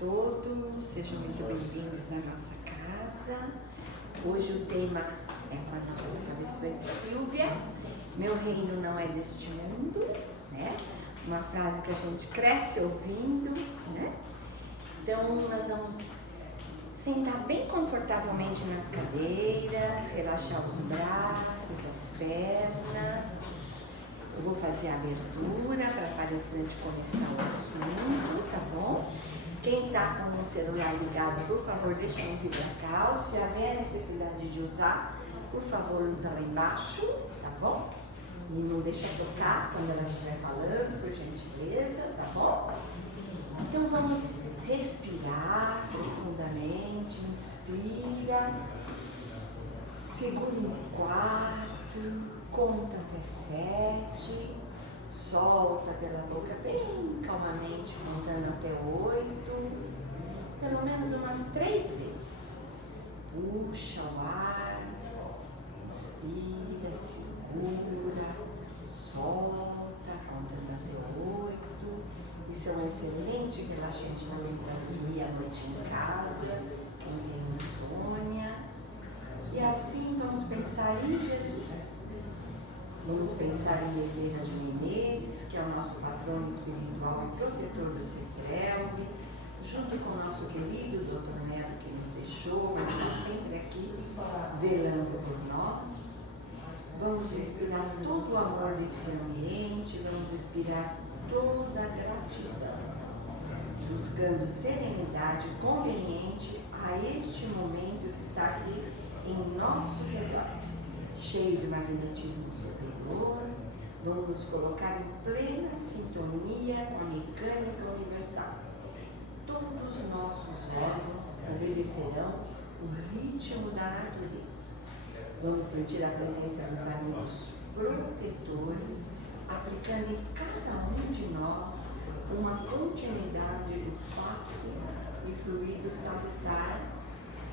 todos, sejam muito bem-vindos à nossa casa. Hoje o tema é com a nossa palestrante Silvia. Meu reino não é deste mundo, né? Uma frase que a gente cresce ouvindo, né? Então nós vamos sentar bem confortavelmente nas cadeiras, relaxar os braços, as pernas. Eu vou fazer a abertura para a palestrante começar o assunto, tá bom? Quem está com o celular ligado, por favor, deixa no vibra-cal. Se haver necessidade de usar, por favor, usa lá embaixo, tá bom? E não deixa tocar quando ela estiver falando, por gentileza, tá bom? Então vamos respirar profundamente, inspira, segura em 4, conta até 7, solta pela boca bem calmamente, contando até 8, pelo menos umas 3 vezes. Puxa o ar, inspira, segura, solta, contando até 8. Isso é um excelente relaxante também para dormir à noite em casa, quem tem insônia. E assim vamos pensar em Jesus. Vamos pensar em Bezerra de Menezes, que é o nosso patrono espiritual e protetor do CETRELV, junto com o nosso querido Dr. Melo, que nos deixou, mas está sempre aqui velando por nós. Vamos respirar todo o amor desse ambiente, vamos respirar toda a gratidão, buscando serenidade conveniente a este momento que está aqui em nosso redor, cheio de magnetismo superior. Vamos nos colocar em plena sintonia com a mecânica universal. Todos os nossos órgãos obedecerão o ritmo da natureza. Vamos sentir a presença dos amigos protetores, aplicando em cada um de nós uma continuidade de passe e fluido salutar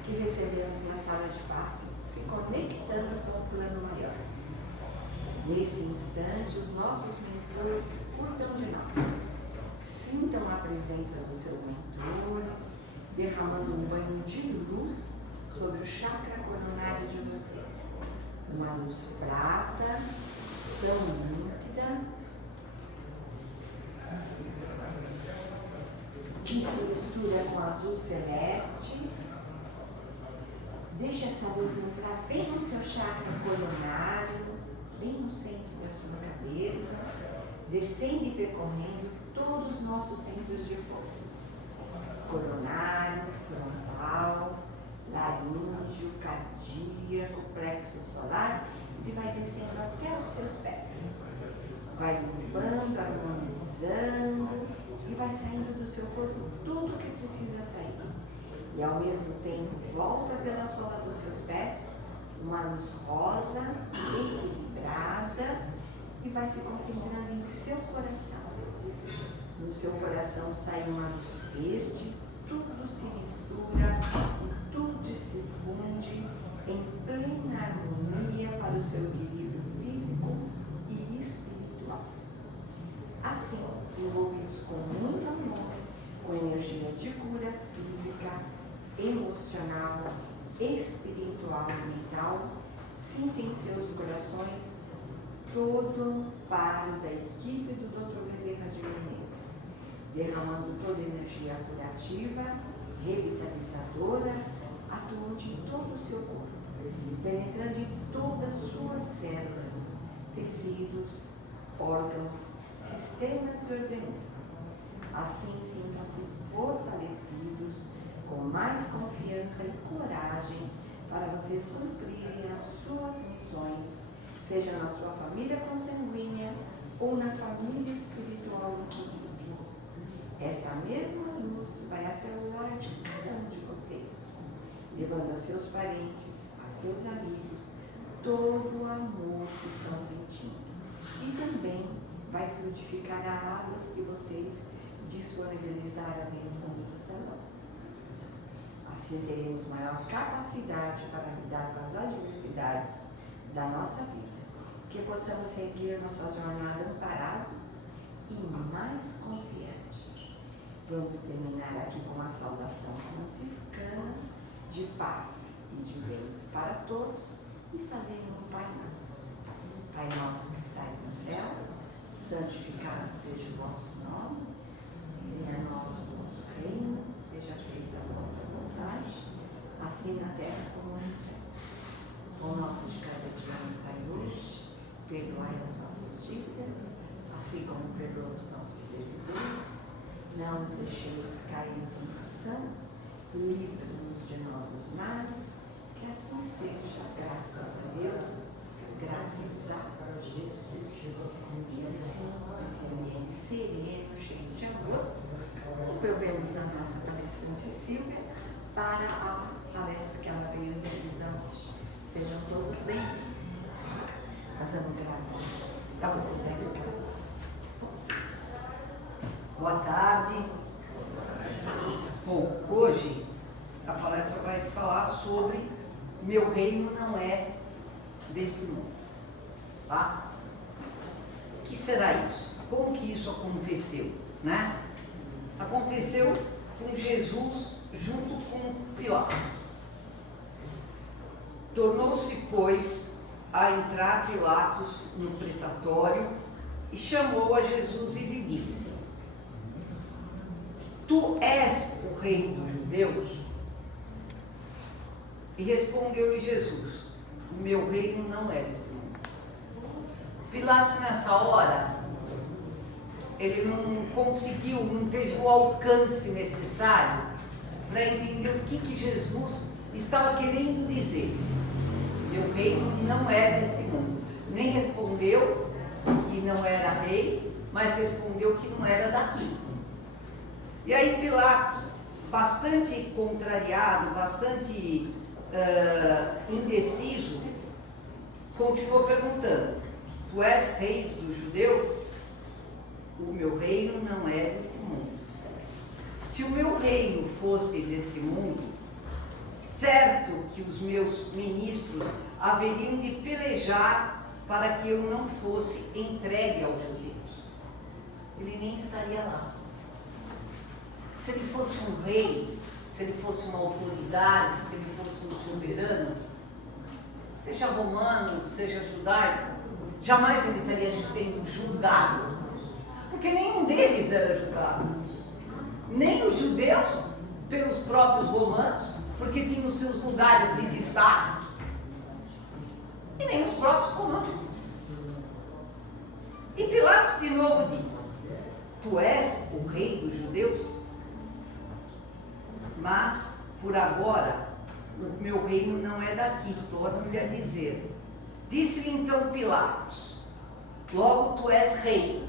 que recebemos na sala de passe, se conectando com o plano maior. Nesse instante, os nossos mentores cuidam de nós. Sintam a presença dos seus mentores, derramando um banho de luz sobre o chakra coronário de vocês. Uma luz prata, tão límpida, que se mistura com azul celeste. Deixa essa luz entrar bem no seu chakra coronário, bem no centro da sua cabeça, descendo e percorrendo todos os nossos centros de forças. Coronário, frontal, laríngeo, cardíaco, plexo solar, e vai descendo até os seus pés. Vai limpando, harmonizando e vai saindo do seu corpo tudo que precisa sair. E ao mesmo tempo volta pela sola dos seus pés, uma luz rosa, equilibrada, e vai se concentrando em seu coração. No seu coração sai uma luz verde, tudo se mistura e tudo se funde em plena harmonia para o seu equilíbrio físico e espiritual. Assim, envolvidos com muito amor, com energia de cura física, emocional, espiritual e mental, sinta em seus corações todo o amparo da equipe do Dr. Bezerra de Menezes, derramando toda a energia curativa, revitalizadora, atuante em todo o seu corpo, penetrando em todas as suas células, tecidos, órgãos, sistemas e organismos. Assim sintam-se fortalecidos, com mais confiança e coragem para vocês cumprirem as suas missões, seja na sua família consanguínea ou na família espiritual do equilíbrio. Esta mesma luz vai até o lar de cada um de vocês, levando aos seus parentes, a seus amigos, todo o amor que estão sentindo. E também vai frutificar as águas que vocês disponibilizaram ali no fundo do salão. Assim teremos maior capacidade para lidar com as adversidades da nossa vida, que possamos seguir nossa jornada amparados e mais confiantes. Vamos terminar aqui com a todos e fazemos o Pai Nosso. Pai nosso que estais no céu, santificado seja o vosso nome, venha a nós o vosso reino, seja feita a vossa vontade, assim na terra como no céu. O nosso de cada dia nos dai hoje, perdoai as nossas dívidas, assim como perdoamos os nossos devedores, não nos deixeis cair em tentação, livra-nos de nós dos males, que assim seja, graças a Deus, graças a Jesus. E assim, esse ambiente sereno, cheio de amor, envolvemos a nossa palestrante Silvia para a palestra que ela veio realizar hoje. Sejam todos bem-vindos. Nós vamos gravar. Tá bom, deve ficar. Boa tarde. Bom, hoje a palestra vai falar sobre meu reino não é deste mundo. Tá? O que será isso? Como que isso aconteceu? Né? Aconteceu com Jesus junto com Pilatos. Tornou-se, pois, a entrar Pilatos no pretatório e chamou a Jesus e lhe disse: Tu és o rei dos judeus? E respondeu-lhe Jesus: O meu reino não é deste mundo. Pilatos, nessa hora, ele não conseguiu, não teve o alcance necessário para entender o que Jesus estava querendo dizer. Meu reino não é deste mundo. Nem respondeu que não era rei, mas respondeu que não era daqui. E aí Pilatos, bastante contrariado, bastante indeciso, continuou perguntando: Tu és rei dos judeus? O meu reino não é deste mundo. Se o meu reino fosse desse mundo, certo que os meus ministros haveriam de pelejar para que eu não fosse entregue aos judeus. Ele nem estaria lá. Se ele fosse um rei, se ele fosse uma autoridade, se ele fosse um soberano, seja romano, seja judaico, jamais ele estaria sendo julgado, porque nenhum deles era julgado. Nem os judeus, pelos próprios romanos, porque tinham seus lugares de destaque, e nem os próprios romanos. E Pilatos de novo diz: Tu és o rei dos judeus? Mas, por agora, o meu reino não é daqui, torno-lhe a dizer. Disse-lhe então Pilatos: Logo tu és rei.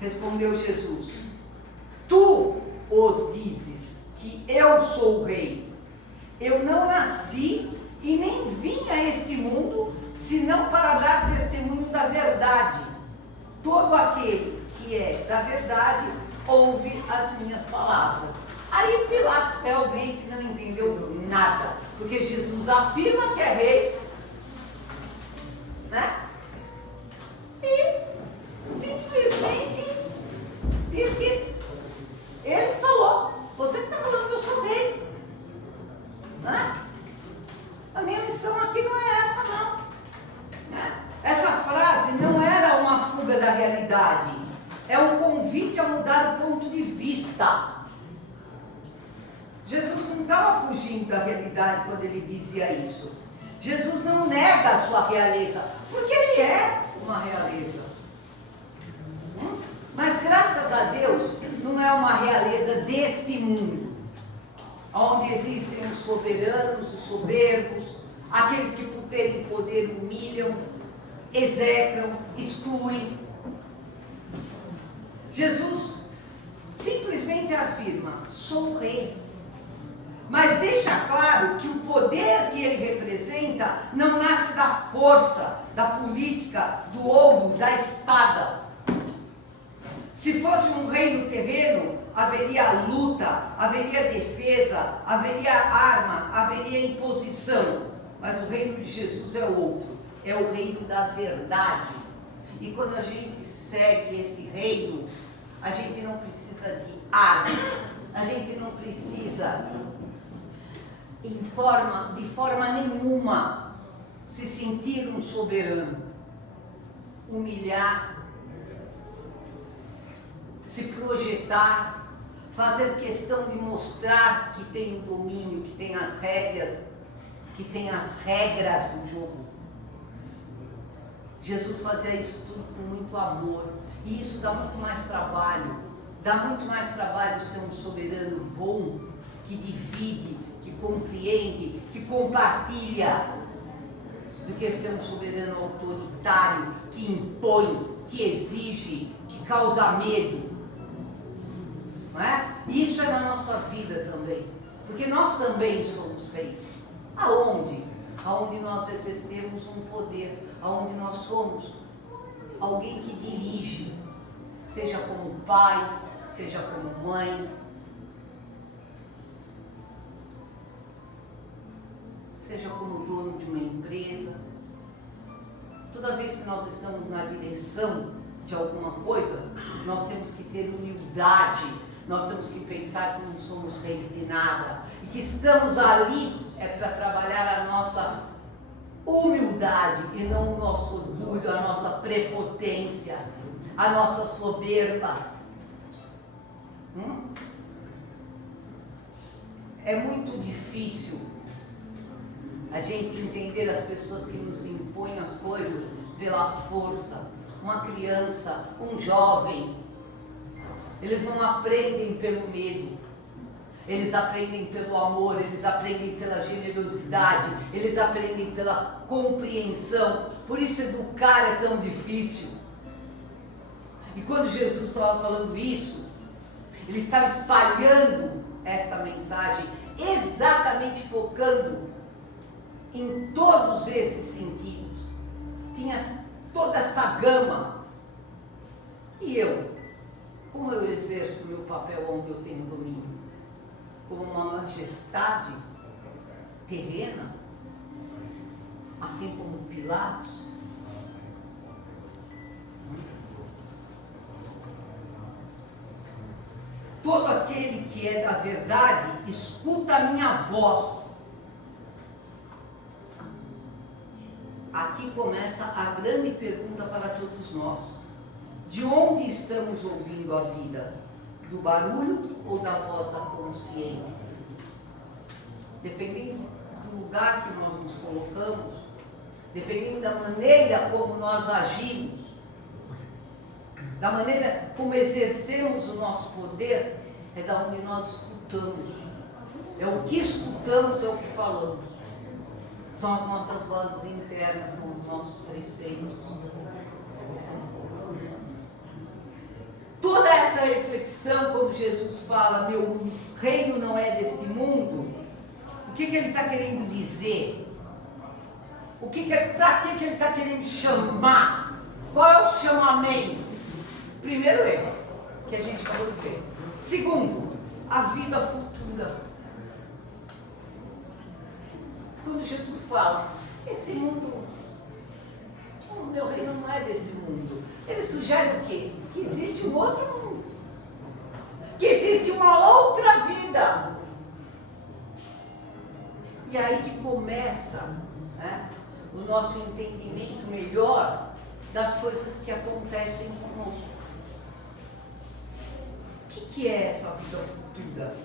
Respondeu Jesus: Tu os dizes que eu sou o rei. Eu não nasci e nem vim a este mundo, senão para dar testemunho da verdade. Todo aquele que é da verdade ouve as minhas palavras. Aí Pilatos realmente não entendeu nada, porque Jesus afirma que é rei, né? E simplesmente diz que ele falou: Você que está falando que eu sou rei, né? A minha missão aqui não é essa, não. Né? Essa frase não era uma fuga da realidade, é um convite a mudar o ponto de vista. Jesus não estava fugindo da realidade quando ele dizia isso. Jesus não nega a sua realeza, porque ele é uma realeza. Mas graças a Deus, não é uma realeza deste mundo, onde existem os soberanos, os soberbos, aqueles que por terem poder humilham, execram, excluem. Jesus simplesmente afirma: Sou rei. Mas deixa claro que o poder que ele representa não nasce da força, da política, do ouro, da espada. Se fosse um reino terreno, haveria luta, haveria defesa, haveria arma, haveria imposição. Mas o reino de Jesus é outro, é o reino da verdade. E quando a gente segue esse reino, a gente não precisa de armas, a gente não precisa de forma nenhuma se sentir um soberano, humilhar, se projetar, fazer questão de mostrar que tem o domínio, que tem as regras do jogo. Jesus fazia isso tudo com muito amor, e isso dá muito mais trabalho. Dá muito mais trabalho ser um soberano bom, que divide, que compreende, que compartilha, do que ser um soberano autoritário, que impõe, que exige, que causa medo. Não é? Isso é na nossa vida também, porque nós também somos reis. Aonde? Aonde nós exercemos um poder, aonde nós somos alguém que dirige, seja como pai, seja como mãe, seja como dono de uma empresa. Toda vez que nós estamos na direção de alguma coisa, nós temos que ter humildade, nós temos que pensar que não somos reis de nada, e que estamos ali para trabalhar a nossa humildade e não o nosso orgulho, a nossa prepotência, a nossa soberba. É muito difícil a gente entender as pessoas que nos impõem as coisas pela força. Uma criança, um jovem, eles não aprendem pelo medo, eles aprendem pelo amor, eles aprendem pela generosidade, eles aprendem pela compreensão. Por isso educar é tão difícil. E quando Jesus estava falando isso, ele estava espalhando esta mensagem, exatamente focando em todos esses sentidos. Tinha toda essa gama. E eu? Como eu exerço o meu papel onde eu tenho domínio? Como uma majestade terrena? Assim como Pilatos? Todo aquele que é da verdade, escuta a minha voz. Aqui começa a grande pergunta para todos nós. De onde estamos ouvindo a vida? Do barulho ou da voz da consciência? Dependendo do lugar que nós nos colocamos, dependendo da maneira como nós agimos, da maneira como exercemos o nosso poder, é da onde nós escutamos. É o que escutamos, é o que falamos. São as nossas vozes internas, são os nossos preceitos. Toda essa reflexão, quando Jesus fala, meu reino não é deste mundo, o que ele está querendo dizer? Para que ele está querendo chamar? Qual é o chamamento? Primeiro esse, que a gente acabou de ver. Segundo, a vida futura. Quando Jesus fala, esse mundo, o meu reino não é desse mundo, ele sugere o quê? Que existe um outro mundo, que existe uma outra vida. E aí que começa, né, o nosso entendimento melhor das coisas que acontecem conosco. O que é essa vida futura?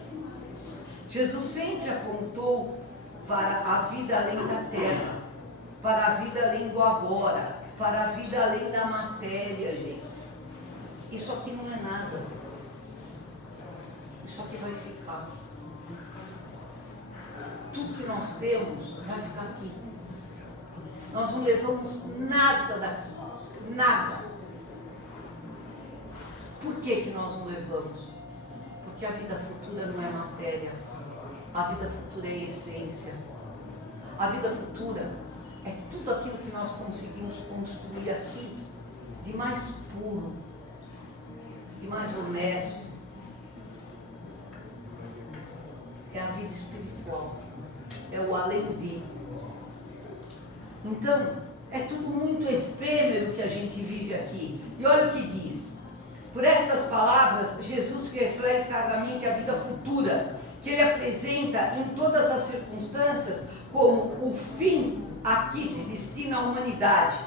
Jesus sempre apontou para a vida além da terra, para a vida além do agora, para a vida além da matéria, gente. Isso aqui não é nada. Isso aqui vai ficar. Tudo que nós temos vai ficar aqui. Nós não levamos nada daqui. Nada. Por que nós não levamos? Porque a vida futura não é matéria. A vida futura é essência. A vida futura é tudo aquilo que nós conseguimos construir aqui de mais puro, de mais honesto. É a vida espiritual. É o além de. Então, é tudo muito efêmero que a gente vive aqui. E olha o que diz. Por estas palavras, Jesus reflete claramente a vida futura, que ele apresenta em todas as circunstâncias como o fim a que se destina a humanidade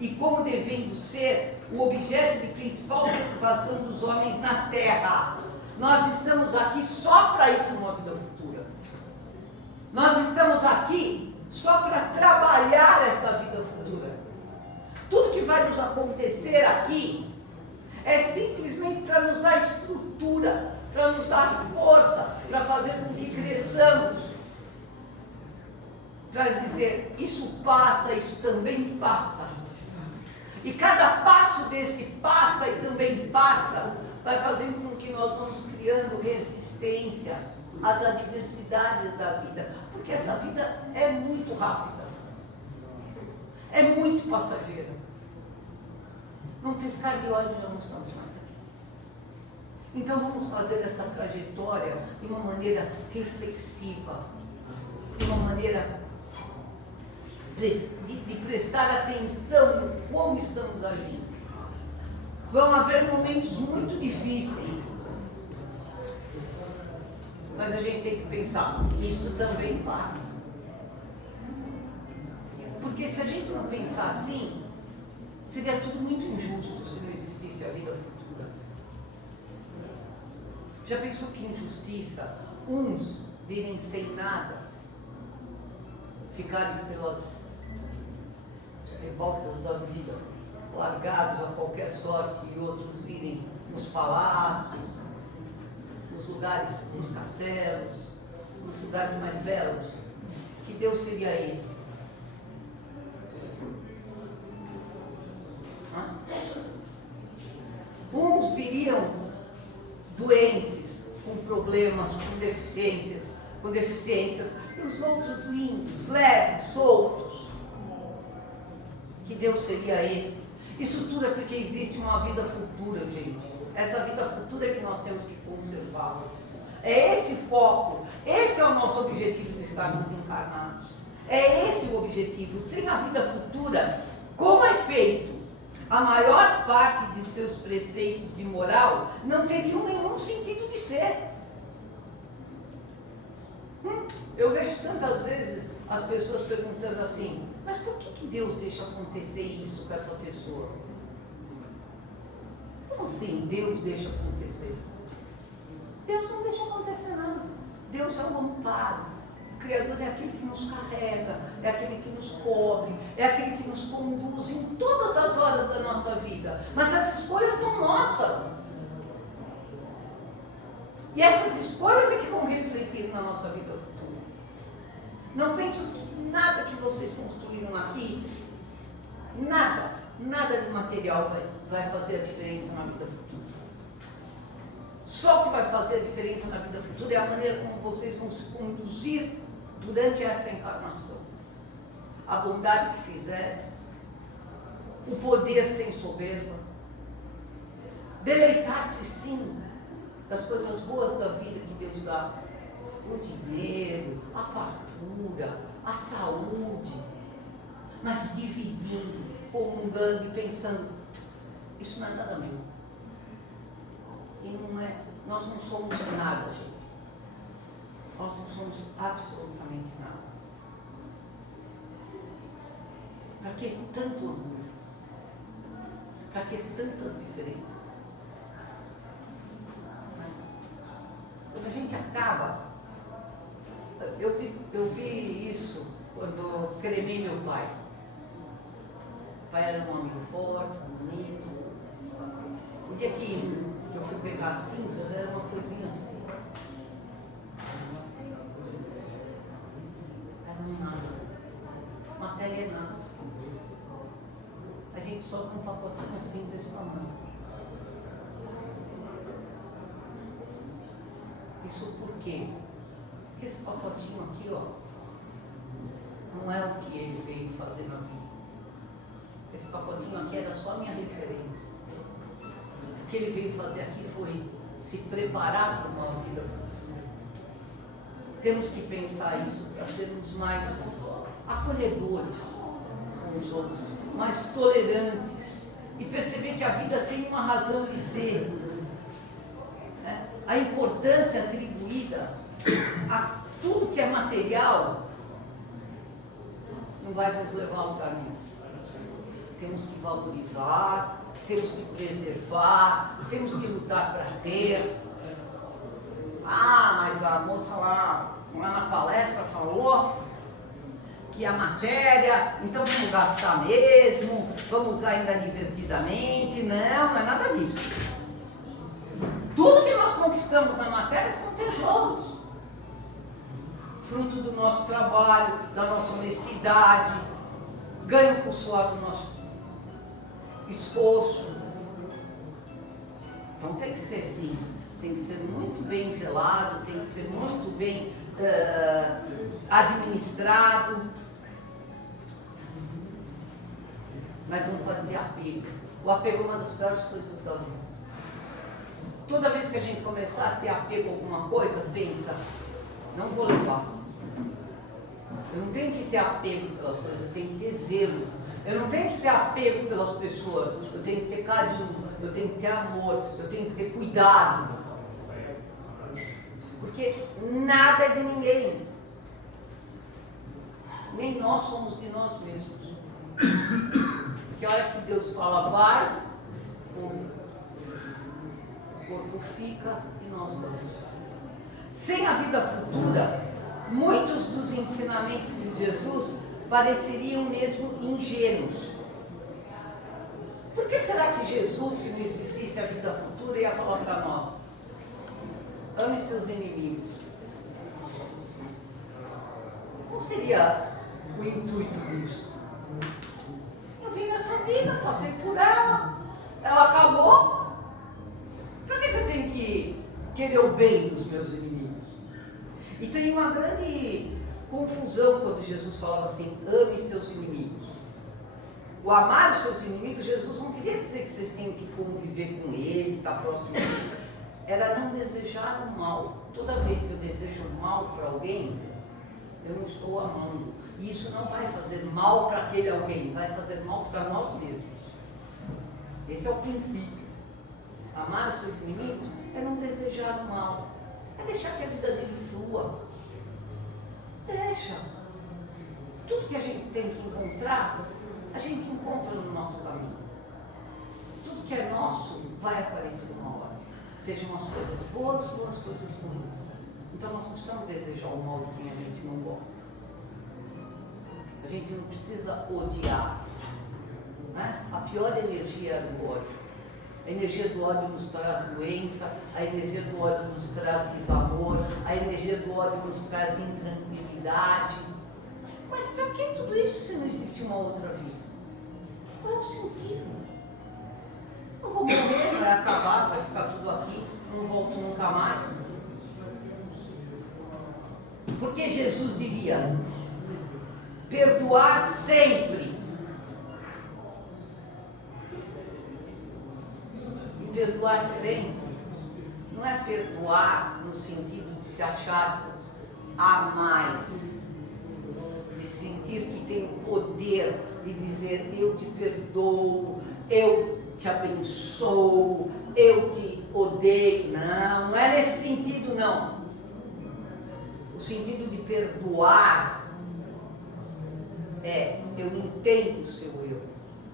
e como devendo ser o objeto de principal preocupação dos homens na Terra. Nós estamos aqui só para ir para uma vida futura. Nós estamos aqui só para trabalhar esta vida futura. Tudo que vai nos acontecer aqui é simplesmente para nos dar estrutura, para nos dar força, para fazer com que cresçamos. Para dizer, isso passa, isso também passa. E cada passo desse passa e também passa, vai fazendo com que nós vamos criando resistência às adversidades da vida. Porque essa vida é muito rápida. É muito passageira. Num piscar de olhos já não estamos mais aqui. Então vamos fazer essa trajetória de uma maneira reflexiva, de uma maneira de prestar atenção no como estamos agindo. Vão haver momentos muito difíceis, mas a gente tem que pensar, isso também passa. Porque se a gente não pensar assim, seria tudo muito injusto se não existisse a vida futura. Já pensou que injustiça? Uns virem sem nada, ficarem pelas revoltas da vida, largados a qualquer sorte, e outros virem nos palácios, nos lugares, nos castelos, nos lugares mais belos. Que Deus seria esse? Uns viriam doentes, com problemas, com deficiências, e os outros lindos, leves, soltos. Que Deus seria esse? Isso tudo é porque existe uma vida futura, gente. Essa vida futura é que nós temos que conservar. É esse foco, esse é o nosso objetivo de estarmos encarnados. É esse o objetivo. Sem a vida futura, como é feito? A maior parte de seus preceitos de moral não teriam nenhum sentido de ser. Eu vejo tantas vezes as pessoas perguntando assim, mas por que Deus deixa acontecer isso com essa pessoa? Como assim Deus deixa acontecer? Deus não deixa acontecer nada. Deus é um amparo. O Criador é aquele que nos carrega, é aquele que nos cobre, é aquele que nos conduz em todas as horas da nossa vida. Mas as escolhas são nossas. E essas escolhas é que vão refletir na nossa vida futura. Não penso que nada que vocês construíram aqui, nada de material vai fazer a diferença na vida futura. Só o que vai fazer a diferença na vida futura é a maneira como vocês vão se conduzir durante esta encarnação. A bondade que fizerem, o poder sem soberba, deleitar-se sim das coisas boas da vida que Deus dá, o dinheiro, a fartura, a saúde, mas dividindo, comungando e pensando, isso não é nada meu. E não é, nós não somos nada, gente. Nós não somos absolutamente nada. Para que tanto orgulho? Para que tantas diferenças? Quando a gente acaba, eu vi isso quando cremei meu pai. O pai era um amigo forte, bonito. O dia que eu fui pegar as cinzas, era uma coisinha assim. Era um nada. Matéria é nada. A gente só com um pacotinho assim desse tamanho. Isso por quê? Porque esse pacotinho aqui, ó, não é o que ele veio fazer na vida. Esse pacotinho aqui era só a minha referência. O que ele veio fazer aqui foi se preparar para uma vida futura. Temos que pensar isso para sermos mais acolhedores com os outros, mais tolerantes e perceber que a vida tem uma razão de ser. a importância atribuída a tudo que é material não vai nos levar ao caminho. Temos que valorizar, temos que preservar, temos que lutar para ter. Ah, mas a moça lá na palestra falou que a matéria, então vamos gastar mesmo, vamos usar ainda divertidamente. Não é nada disso. Tudo que nós conquistamos na matéria são tesouros. Fruto do nosso trabalho, da nossa honestidade, ganho com o suor do nosso esforço. Então tem que ser sim, tem que ser muito bem zelado, tem que ser muito bem administrado. Mas não pode ter apego. O apego é uma das piores coisas da vida. Toda vez que a gente começar a ter apego a alguma coisa, pensa, não vou levar. Eu não tenho que ter apego pelas coisas, eu tenho que ter zelo. Eu não tenho que ter apego pelas pessoas, eu tenho que ter carinho, eu tenho que ter amor, eu tenho que ter cuidado. Porque nada é de ninguém. Nem nós somos de nós mesmos. Que a hora que Deus fala vai, o corpo fica e nós vamos. Sem a vida futura, muitos dos ensinamentos de Jesus pareceriam mesmo ingênuos. Por que será que Jesus, se não existisse a vida futura, ia falar para nós? Ame seus inimigos. Qual seria o intuito disso? Eu vim nessa vida, passei por ela acabou. Para que eu tenho que querer o bem dos meus inimigos? E tem uma grande confusão quando Jesus falava assim, ame seus inimigos. O amar os seus inimigos, Jesus não queria dizer que vocês tinham que conviver com eles, estar próximo deles. Era não desejar o mal. Toda vez que eu desejo o mal para alguém, eu não estou amando. E isso não vai fazer mal para aquele alguém, vai fazer mal para nós mesmos. Esse é o princípio. Amar os seus inimigos é não desejar o mal. É deixar que a vida dele flua. Deixa. Tudo que a gente tem que encontrar, a gente encontra no nosso caminho. Tudo que é nosso vai aparecer uma hora. Sejam as coisas boas ou as coisas ruins. Então nós não precisamos desejar o mal de quem a gente não gosta. A gente não precisa odiar. Né? A pior energia é do ódio. A energia do ódio nos traz doença, a energia do ódio nos traz desamor, a energia do ódio nos traz intranquilidade. Mas para que tudo isso se não existe uma outra vida? Qual é o sentido? Eu vou morrer, vai acabar, vai ficar tudo aqui, não volto nunca mais. Porque Jesus diria, perdoar sempre. E perdoar sempre não é perdoar no sentido de se achar a mais, de sentir que tem o poder de dizer eu te perdoo, eu te abençoo, eu te odeio. Não, não é nesse sentido não. O sentido de perdoar é, eu entendo o seu erro,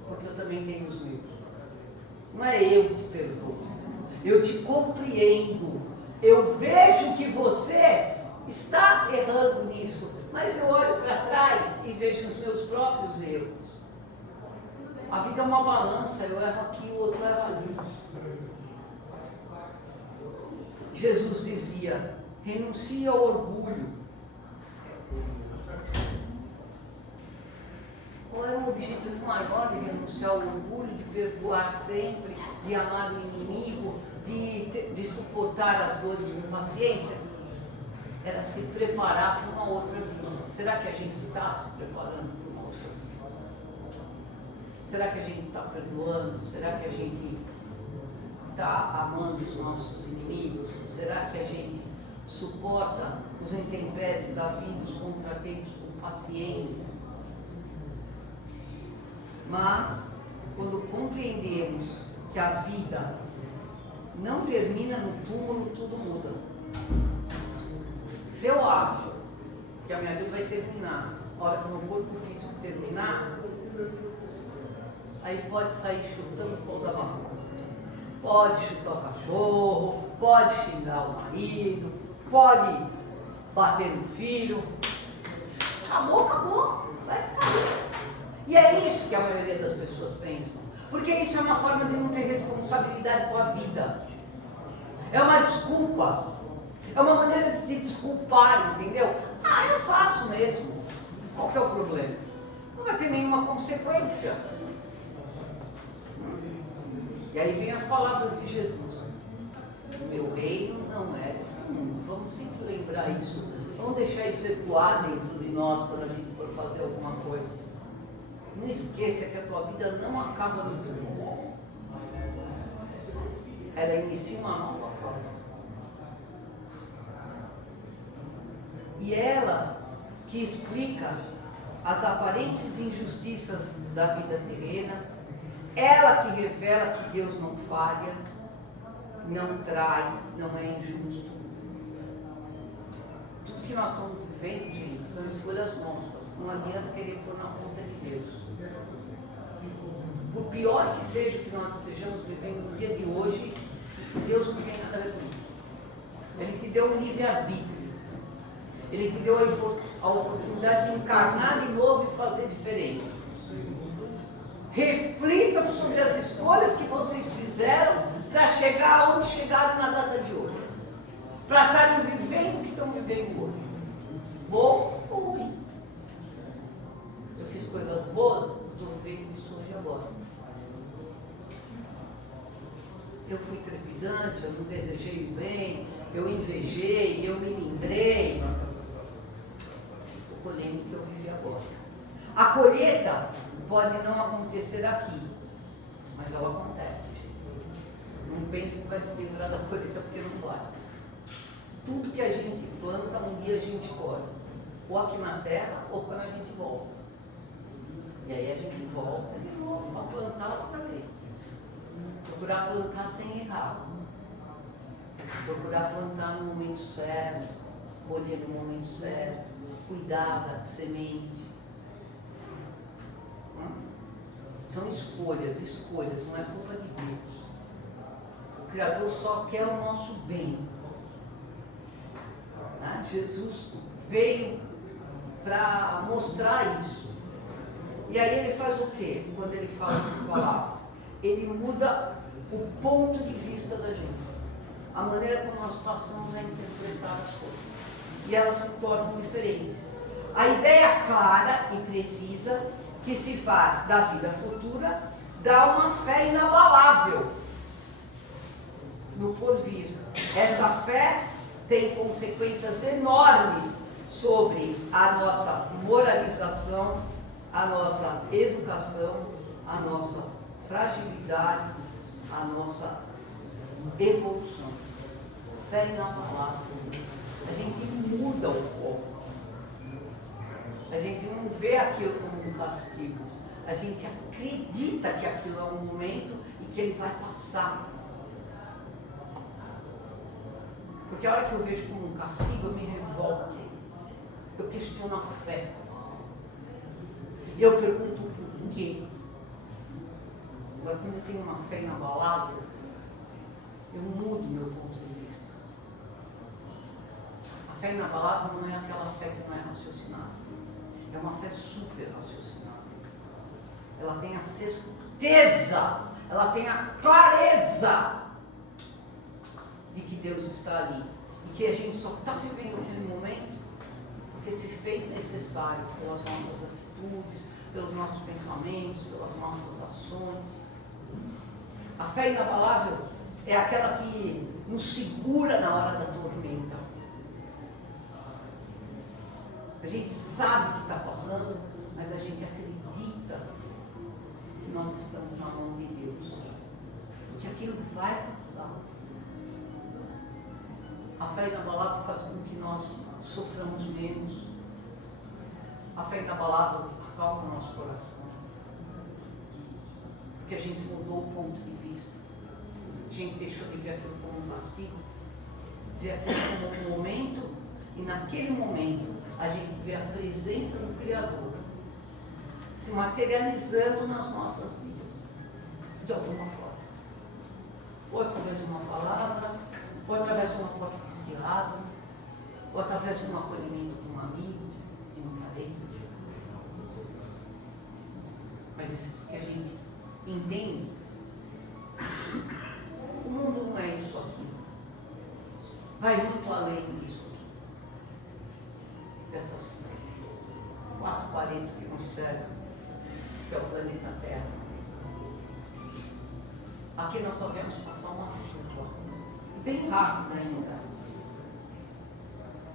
porque eu também tenho os meus. Não é eu que te perdoo, eu te compreendo, eu vejo que você está errando nisso, mas eu olho para trás e vejo os meus próprios erros. A vida é uma balança, eu erro aqui, o outro erra ali. Jesus dizia, renuncie ao orgulho. Qual é o objetivo maior de renunciar ao orgulho, de perdoar sempre, de amar o inimigo, de suportar as dores com paciência? Era se preparar para uma outra vida. Será que a gente está se preparando para uma outra vida? Será que a gente está perdoando? Será que a gente está amando os nossos inimigos? Será que a gente suporta os intempéries da vida, os contratempos com paciência? Mas, quando compreendemos que a vida não termina no túmulo, tudo muda. Se eu acho que a minha vida vai terminar, a hora que o meu corpo físico terminar, aí pode sair chutando o pau da barriga. Pode chutar o cachorro, pode xingar o marido, pode bater no filho. Acabou, acabou, vai ficar aí. E é isso que a maioria das pessoas pensam. Porque isso é uma forma de não ter responsabilidade com a vida. É uma desculpa. É uma maneira de se desculpar, entendeu? Ah, eu faço mesmo. Qual que é o problema? Não vai ter nenhuma consequência. E aí vem as palavras de Jesus. O meu reino não é desse mundo. Vamos sempre lembrar isso. Vamos deixar isso ecoar dentro de nós quando a gente for fazer alguma coisa. Não esqueça que a tua vida não acaba no túmulo. Ela inicia uma nova fase. E ela que explica as aparentes injustiças da vida terrena, ela que revela que Deus não falha, não trai, não é injusto. Tudo que nós estamos vivendo, gente, são escolhas nossas. Não adianta querer pôr na conta de Deus. Por pior que seja que nós estejamos vivendo no dia de hoje, Deus não tem nada a ver com isso. Ele te deu um livre-arbítrio. Ele te deu a oportunidade de encarnar de novo e fazer diferente. Reflitam sobre as escolhas que vocês fizeram para chegar onde chegaram na data de hoje. Para estarem vivendo o que estão vivendo hoje. Bom ou ruim. Eu fiz coisas boas, estou vivendo isso hoje agora. Eu fui trepidante, eu não desejei o bem, eu invejei, eu me lembrei. Estou colhendo o que eu vivi agora. A colheita pode não acontecer aqui, mas ela acontece. Não pense que vai se livrar da colheita porque não vai. Tudo que a gente planta, um dia a gente colhe. Ou aqui na terra, ou quando a gente volta. E aí a gente volta de novo para plantar outra vez. Procurar plantar sem errar. Procurar plantar no momento certo, colher no momento certo, cuidar da semente. São escolhas, não é culpa de Deus. O Criador só quer o nosso bem. Jesus veio para mostrar isso. E aí ele faz o quê? Quando ele fala essas palavras? Ele muda o ponto de vista da gente. A maneira como nós passamos a interpretar as coisas. E elas se tornam diferentes. A ideia clara e precisa que se faz da vida futura dá uma fé inabalável no porvir. Essa fé tem consequências enormes sobre a nossa moralização, a nossa educação, a nossa fragilidade, a nossa evolução. Fé inabalável. A gente muda o foco. A gente não vê aquilo como um castigo. A gente acredita que aquilo é um momento e que ele vai passar. Porque a hora que eu vejo como um castigo, eu me revolto. Eu questiono a fé. Eu pergunto por quê. Agora, quando eu tenho uma fé inabalável, eu mudo meu ponto de vista. A fé inabalável não é aquela fé que não é raciocinada. É uma fé super raciocinada. Ela tem a certeza, ela tem a clareza de que Deus está ali. E que a gente só está vivendo aquele momento porque se fez necessário pelas nossas atitudes, pelos nossos pensamentos, pelas nossas ações. A fé inabalável é aquela que nos segura na hora da tormenta. A gente sabe que está passando, mas a gente acredita que nós estamos na mão de Deus. Que aquilo vai passar. A fé inabalável faz com que nós soframos menos. A fé inabalável acalma o nosso coração. Porque a gente mudou o ponto de vista. gente deixou de ver aquilo como um castigo, ver aquilo como um momento, e naquele momento a gente vê a presença do Criador se materializando nas nossas vidas, de alguma forma. Ou através de uma palavra, ou através de uma porta que se abre, ou através de um acolhimento de um amigo, de um parente. Mas isso porque a gente entende. O mundo não é isso aqui. Vai muito além disso aqui. Dessas 4 paredes que nos cercam, que é o planeta Terra. Aqui nós só vemos passar uma chuva, bem rápida ainda.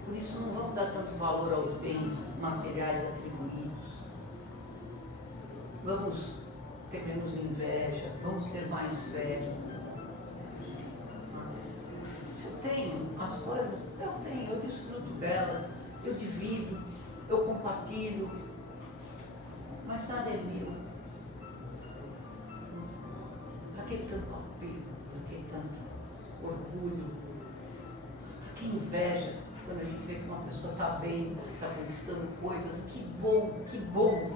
Por isso não vamos dar tanto valor aos bens materiais atribuídos. Vamos ter menos inveja, vamos ter mais fé. Se eu tenho as coisas, eu desfruto delas, eu divido, eu compartilho, mas nada é meu. Para que tanto apego? Para que tanto orgulho? Para que inveja? Quando a gente vê que uma pessoa está bem, está conquistando coisas, que bom, que bom.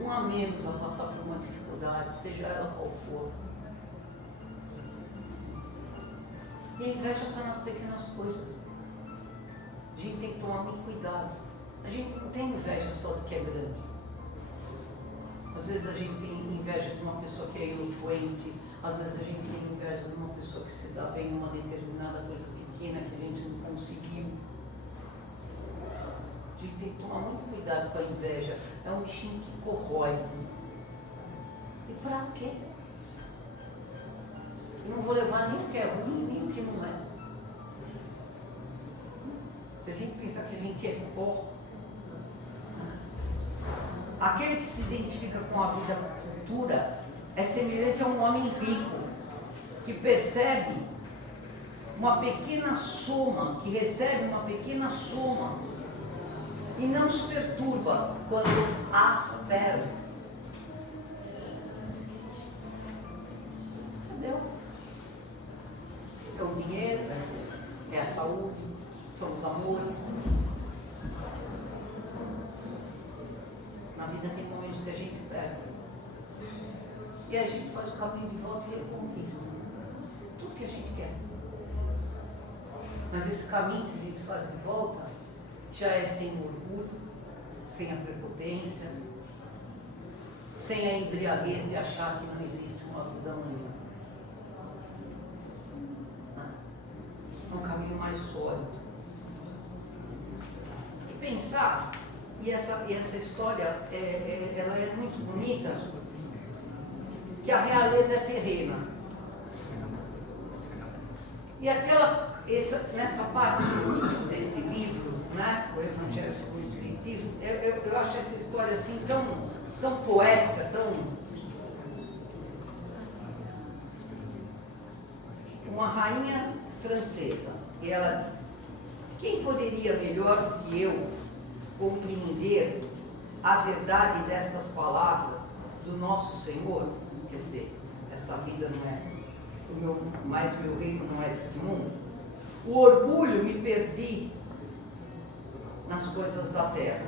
Um a menos a passar por uma dificuldade, seja ela qual for. E a inveja está nas pequenas coisas. A gente tem que tomar muito cuidado. A gente não tem inveja só do que é grande. Às vezes a gente tem inveja de uma pessoa que é eloquente, às vezes a gente tem inveja de uma pessoa que se dá bem numa determinada coisa pequena que a gente não conseguiu. A gente tem que tomar muito cuidado com a inveja. É um bichinho que corrói. E para quê? Eu não vou levar nem o que é ruim, nem o que não é. Se a gente pensar que a gente é pó, aquele que se identifica com a vida futura é semelhante a um homem rico, que percebe uma pequena soma, que recebe uma pequena soma, e não se perturba quando as perde. Entendeu? É o dinheiro, é a saúde, são os amores. Na vida tem momentos que a gente perde. E aí a gente faz o caminho de volta e reconquista tudo que a gente quer. Mas esse caminho que a gente faz de volta já é sem orgulho, sem a prepotência, sem a embriaguez de achar que não existe uma vida amanhã. É um caminho mais sólido. E pensar, e essa história ela é muito bonita, que a realeza é terrena. E nessa parte desse livro, né, o Evangelho segundo o Espiritismo, eu acho essa história assim tão poética, uma rainha francesa, e ela diz: quem poderia melhor que eu compreender a verdade destas palavras do nosso Senhor? Quer dizer, esta vida não é mas meu reino não é deste mundo. O orgulho me perdi nas coisas da terra.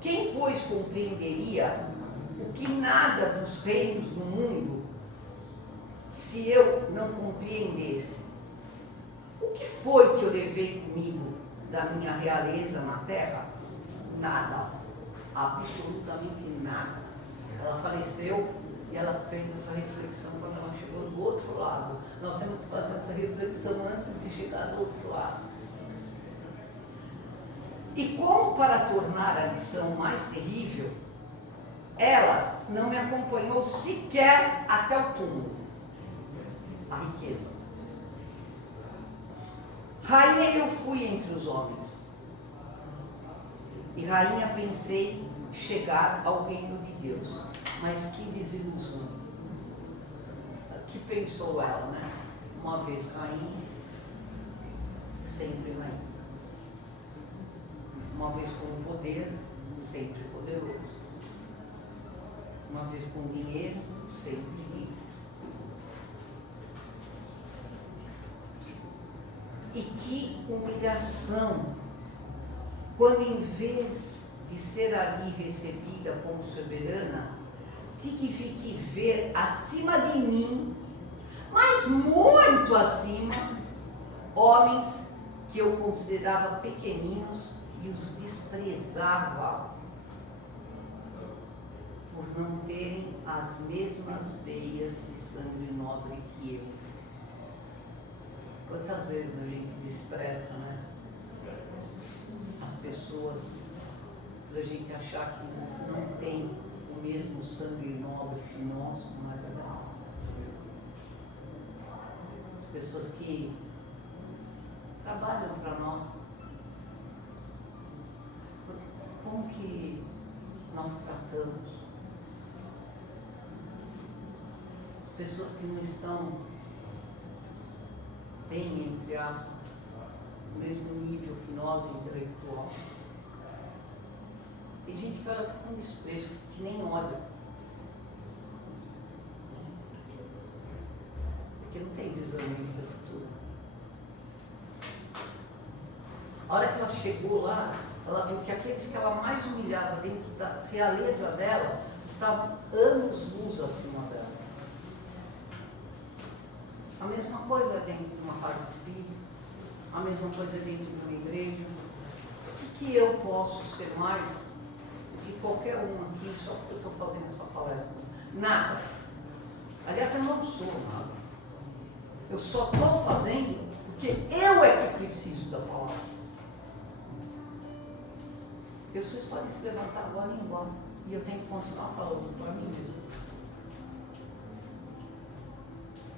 Quem, pois, compreenderia o que nada dos reinos do mundo, se eu não compreendesse? O que foi que eu levei comigo da minha realeza na terra? Nada, absolutamente nada. Ela faleceu e ela fez essa reflexão quando ela chegou do outro lado. Nós temos que fazer essa reflexão antes de chegar do outro lado. E como para tornar a lição mais terrível, ela não me acompanhou sequer até o túmulo. A riqueza. Rainha eu fui entre os homens. E rainha pensei chegar ao reino de Deus. Mas que desilusão. Que pensou ela, né? Uma vez rainha, sempre rainha. Uma vez com poder, sempre poderoso. Uma vez com dinheiro, sempre rico. E que humilhação, quando em vez de ser ali recebida como soberana, tive que ver acima de mim, mas muito acima, homens que eu considerava pequeninos e os desprezava por não terem as mesmas veias de sangue nobre que eu. Quantas vezes a gente despreza, né? As pessoas, por a gente achar que elas não têm o mesmo sangue nobre que nós, não é verdade? As pessoas que trabalham para nós, como que nós tratamos? As pessoas que não estão bem, entre aspas, no mesmo nível que nós, intelectual. Tem gente que olha com desprezo, que nem olha. Porque não tem visão de vida futura. A hora que ela chegou lá, ela viu que aqueles que ela mais humilhava dentro da realeza dela, estavam anos-luz acima dela. A mesma coisa dentro de uma casa espírita, a mesma coisa dentro de uma igreja. O que eu posso ser mais de qualquer um aqui só porque eu estou fazendo essa palestra? Nada. Aliás, eu não sou nada. Eu só estou fazendo porque eu é que preciso da palavra. E vocês podem se levantar agora e ir embora. E eu tenho que continuar falando para mim mesmo.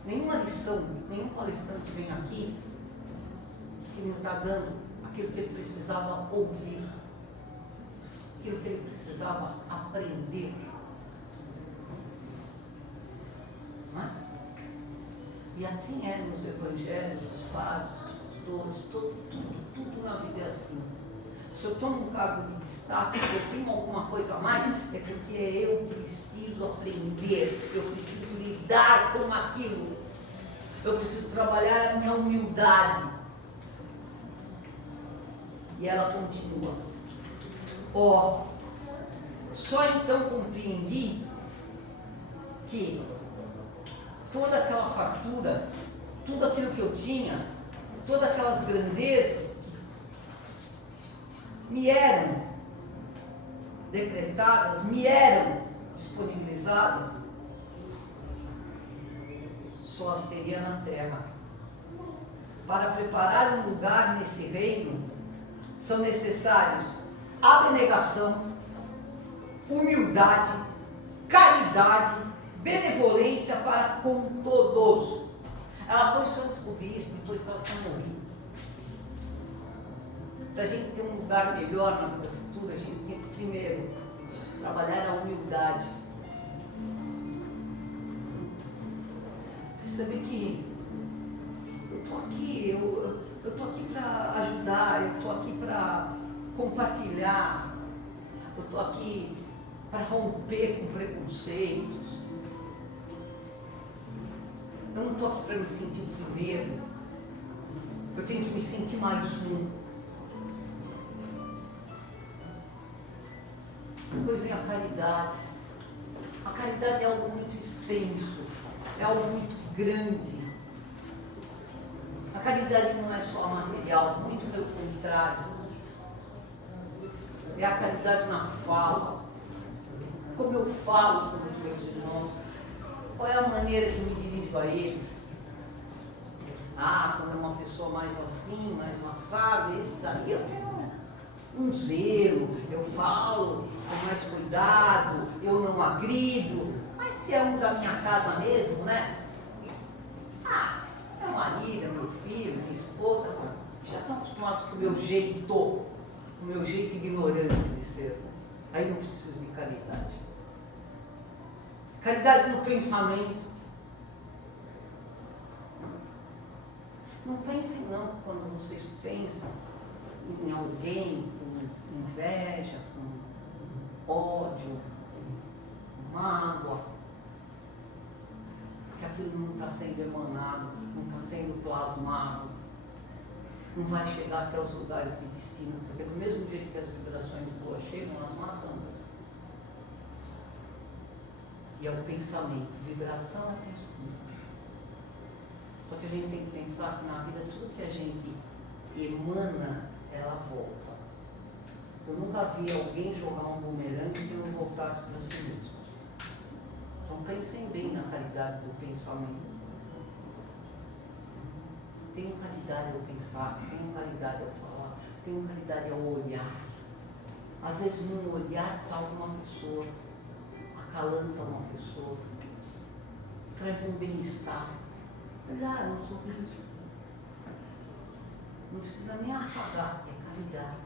Nenhuma lição, nenhum palestrante vem aqui que me está dando aquilo que ele precisava ouvir, aquilo que ele precisava aprender. Não é? E assim é nos evangelhos, os padres, os pastores, tudo na vida é assim. Se eu tomo um cargo de destaque, se eu tenho alguma coisa a mais, é porque eu preciso aprender, eu preciso lidar com aquilo, eu preciso trabalhar a minha humildade. E ela continua. Só então compreendi que toda aquela fartura, tudo aquilo que eu tinha, todas aquelas grandezas, me eram decretadas, me eram disponibilizadas, só as teria na terra. Para preparar um lugar nesse reino, são necessários abnegação, humildade, caridade, benevolência para com todos. Ela foi só descobrir isso depois que ela tinha morrido. Para a gente ter um lugar melhor na vida futura, a gente tem que primeiro trabalhar a humildade. Perceber que eu estou aqui, eu estou aqui para ajudar, eu estou aqui para compartilhar, eu estou aqui para romper com preconceitos. Eu não estou aqui para me sentir o primeiro, eu tenho que me sentir mais um. Depois vem a caridade. A caridade é algo muito extenso, é algo muito grande. A caridade não é só material, muito pelo contrário. É a caridade na fala. Como eu falo com os meus irmãos, qual é a maneira que me dirijo a eles? Quando é uma pessoa mais assim, mais assado, esse daí eu tenho um zelo, eu falo com mais cuidado, eu não agrido. Mas se é um da minha casa mesmo, né? Meu marido, meu filho, minha esposa, já estão acostumados com o meu jeito, com o meu jeito ignorante de ser. Aí não preciso de caridade. Caridade no pensamento. Não pensem não, quando vocês pensam em alguém com inveja, com ódio, com mágoa, que aquilo não está sendo emanado, não está sendo plasmado não vai chegar até os lugares de destino, porque do mesmo jeito que as vibrações boas chegam, elas massam. E é o pensamento, vibração é pensamento. Só que a gente tem que pensar que na vida tudo que a gente emana, ela volta. Eu nunca vi alguém jogar um bumerangue que não voltasse para si mesmo. Então pensem bem na qualidade do pensamento. Tenho qualidade ao pensar, tenho qualidade ao falar, tenho qualidade ao olhar. Às vezes num olhar salva uma pessoa, acalanta uma pessoa, traz um bem-estar. Olhar no sorriso. Não precisa nem afagar, é caridade.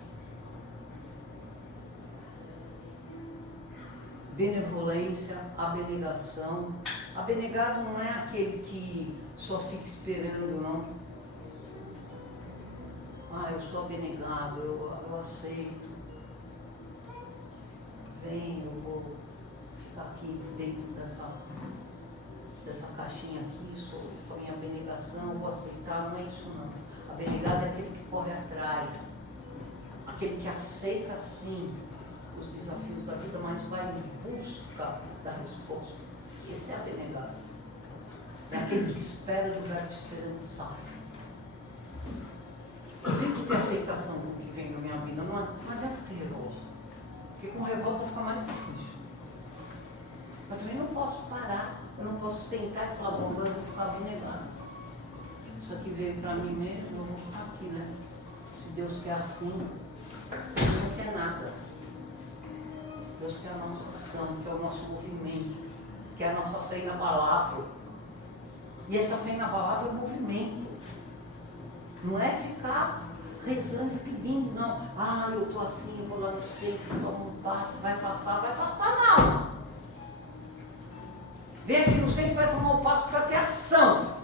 Benevolência, abnegação. Abnegado não é aquele que só fica esperando, não. Ah, eu sou abnegado, eu aceito. Vem, eu vou ficar aqui dentro dessa caixinha aqui, sou com a minha abnegação, vou aceitar, não é isso não. Abnegado é aquele que corre atrás, aquele que aceita sim os desafios da vida, mas vai em busca da resposta. Esse é abnegado. É aquele que espera do verbo esperançar. Eu tenho que ter aceitação do que vem na minha vida, não adianta ter revolta. Porque com revolta fica mais difícil. Mas também não posso parar, eu não posso sentar e falar, bom, agora eu vou ficar abnegado. Isso aqui veio para mim mesmo, eu vou ficar aqui, né? Se Deus quer assim, Deus não quer nada. Deus quer a nossa ação, quer o nosso movimento, quer a nossa fé inabalável. E essa fé inabalável é um movimento. Não é ficar rezando e pedindo, não. Ah, eu estou assim, eu vou lá no centro, tomo um passe, vai passar não. Vem aqui no centro e vai tomar um passe para ter ação.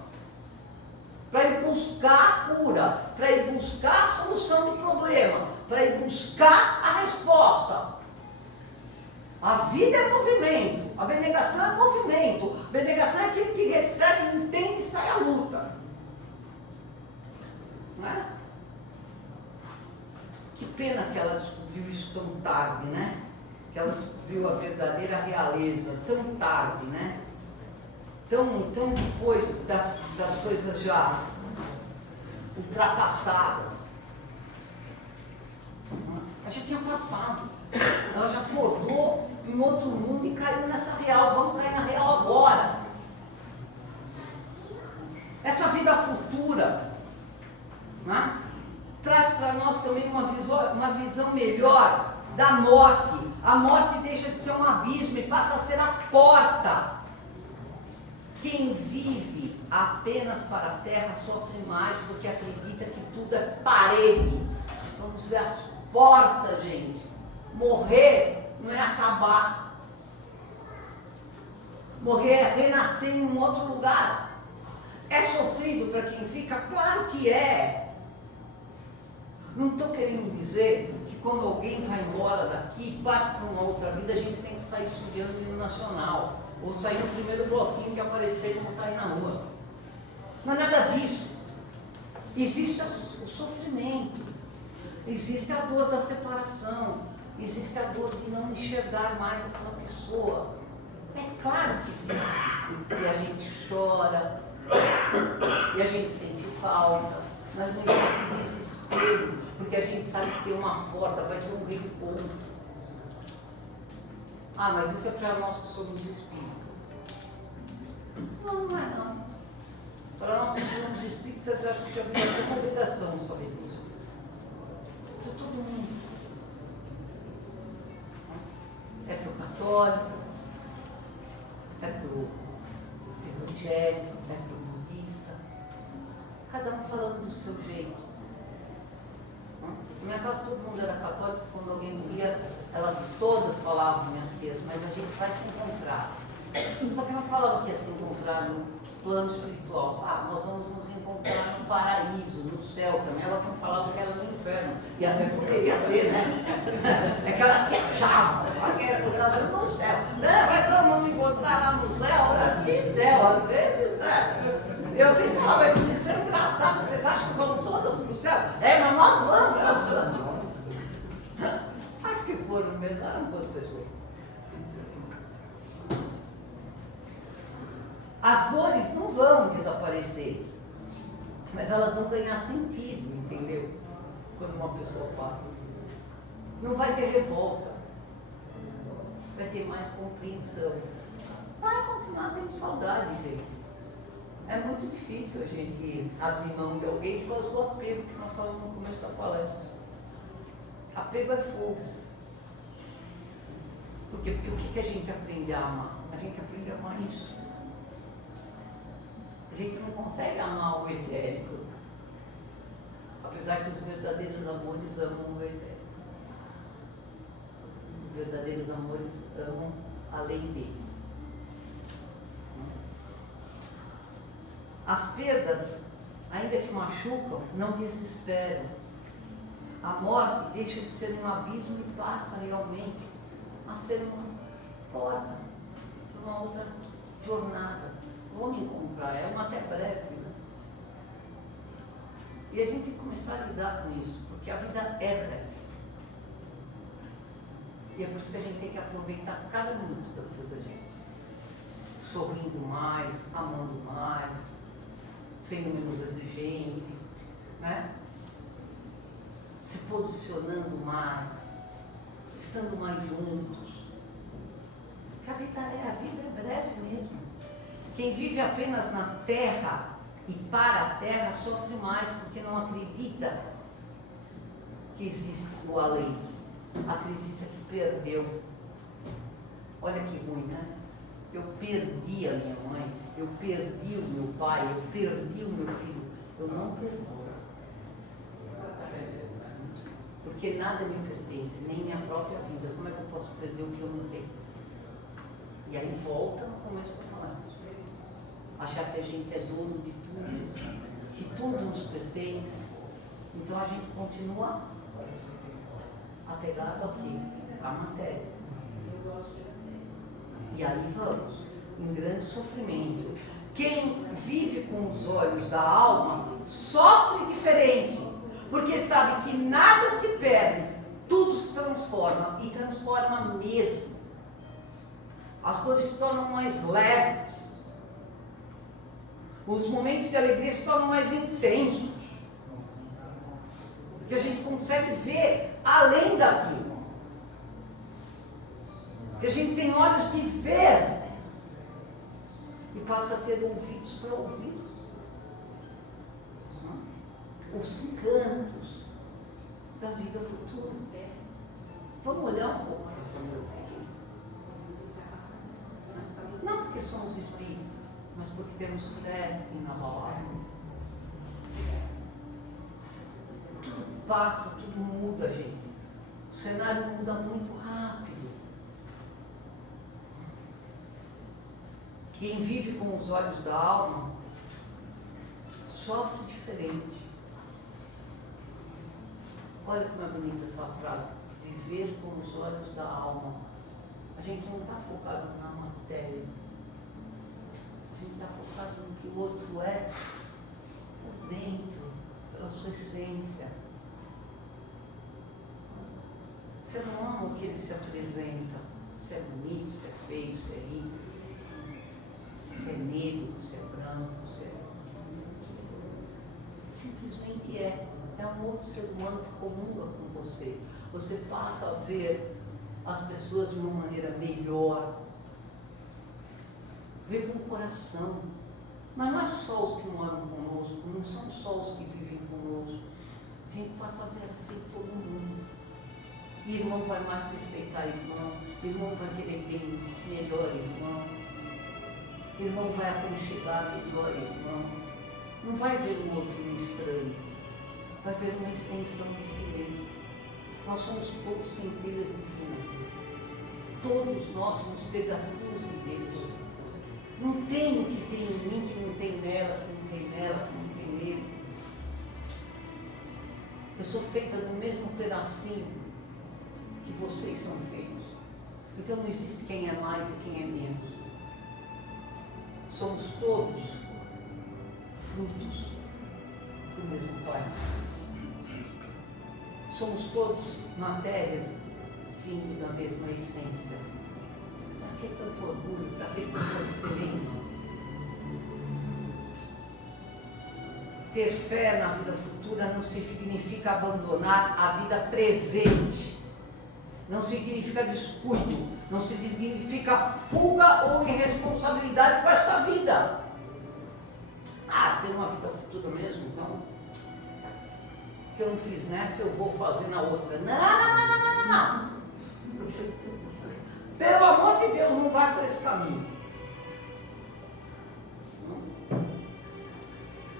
Para ir buscar a cura, para ir buscar a solução do problema, para ir buscar a resposta. A vida é movimento, a abnegação é movimento. A abnegação é aquele que recebe, entende e sai à luta. Não é? Que pena que ela descobriu isso tão tarde, né? Que ela descobriu a verdadeira realeza tão tarde, né? Tão depois das coisas já ultrapassadas. Ela já tinha passado. Ela já acordou em outro mundo e caiu nessa real. Vamos cair na real agora. Essa vida futura, né, traz para nós também uma visão melhor da morte. A morte deixa de ser um abismo e passa a ser a porta. Quem vive apenas para a terra sofre mais porque acredita que tudo é parede. Vamos ver as portas, gente. Morrer não é acabar. Morrer é renascer em um outro lugar. É sofrido para quem fica? Claro que é. Não estou querendo dizer que quando alguém vai embora daqui, parte para uma outra vida, a gente tem que sair estudando o hino nacional. Ou sair no primeiro bloquinho que aparecer como está aí na rua. Não é nada disso. Existe o sofrimento. Existe a dor da separação. Existe a dor de não enxergar mais aquela pessoa. É claro que existe. E a gente chora. E a gente sente falta. Mas não existe desespero. Porque a gente sabe que tem uma porta, vai ter um reencontro. Ah, mas isso é para nós que somos espíritas. Não, não é não. Para nós que somos espíritas, eu acho que já tem uma obrigação sobre isso. Para todo mundo. É para o católico, é para o evangélico, é para o budista. Cada um falando do seu jeito. Na minha casa todo mundo era católico, quando alguém morria, elas todas falavam, minhas tias, mas a gente vai se encontrar. Só que não falava que ia se encontrar no plano espiritual. Ah, nós vamos nos encontrar no paraíso, no céu também. Elas não falavam que era no inferno. E até poderia ser, né? É que elas se achavam. Que era no céu. Né? Mas nós vamos se encontrar lá no céu. Que céu, às vezes, né? Eu sempre falava, vocês são engraçados, vocês acham que vamos todas no céu. Mas nós vamos. Acho que foram mesmo, eram boas pessoas. As dores não vão desaparecer, mas elas vão ganhar sentido, entendeu? Quando uma pessoa para. Não vai ter revolta, vai ter mais compreensão. Vai continuar tendo saudade, gente. É muito difícil a gente abrir mão de alguém por causa do apego que nós falamos no começo da palestra. Apego é fogo. Por quê? Porque o que a gente aprende a amar? A gente aprende a amar isso. A gente não consegue amar o etérico, apesar que os verdadeiros amores amam o etérico. Os verdadeiros amores amam além dele. As perdas, ainda que machucam, não desesperam. A morte deixa de ser um abismo e passa realmente a ser uma porta para uma outra jornada. Vamos encontrar, é uma até breve, né? E a gente tem que começar a lidar com isso, porque a vida é breve. E é por isso que a gente tem que aproveitar cada minuto da vida da gente. Sorrindo mais, amando mais, sendo menos exigente, né? Se posicionando mais, estando mais juntos. Porque a vida é breve mesmo. Quem vive apenas na terra e para a terra sofre mais, porque não acredita que existe o além. Acredita que perdeu. Olha que ruim, né? Eu perdi a minha mãe, eu perdi o meu pai, eu perdi o meu filho. Eu não perdoo. Porque nada me pertence, nem minha própria vida. Como é que eu posso perder o que eu não tenho? E aí volta no começo da palestra. Achar que a gente é dono de tudo, que tudo nos pertence. Então a gente continua apegado aqui, à matéria. E aí vamos, em grande sofrimento. Quem vive com os olhos da alma sofre diferente, porque sabe que nada se perde, tudo se transforma, e transforma mesmo. As dores se tornam mais leves. Os momentos de alegria se tornam mais intensos. Que a gente consegue ver além daquilo. Que a gente tem olhos de ver e passa a ter ouvidos para ouvir. Os encantos da vida futura. Vamos olhar um pouco para essa vida futura. Não porque somos espíritas, mas porque temos fé inabalável. Tudo passa, tudo muda, gente. O cenário muda muito rápido. Quem vive com os olhos da alma sofre diferente. Olha como é bonita essa frase. Viver com os olhos da alma. A gente não está focado na matéria. A gente está focado no que o outro é por dentro, pela sua essência. Você não ama o que ele se apresenta. Se é bonito, se é feio, se é rico, se é negro, se é branco, se é... Simplesmente é. É um outro ser humano que comunga com você. Você passa a ver as pessoas de uma maneira melhor. Ver com o coração. Mas não é só os que moram conosco, não são só os que vivem conosco. A gente passa a ver assim todo mundo. E irmão vai mais respeitar irmão vai querer bem, melhor irmão vai aconchegar melhor irmão. Não vai ver o outro estranho, vai ver uma extensão de si mesmo. Nós somos todos centelhas de fogo. Todos nós somos pedacinhos de Deus. Não tem o que tem em mim que não tem nela, que não tem nela, que não tem nele. Eu sou feita do mesmo pedacinho que vocês são feitos. Então não existe quem é mais e quem é menos. Somos todos frutos do mesmo Pai. somos todos matérias vindo da mesma essência. Para que tanto orgulho? Para que tanta diferença? Ter fé na vida futura não significa abandonar a vida presente. Não significa descuido. Não significa fuga ou irresponsabilidade com esta vida. Ah, tem uma vida futura mesmo, então o que eu não fiz nessa eu vou fazer na outra. Não. Pelo amor de Deus, não vai por esse caminho.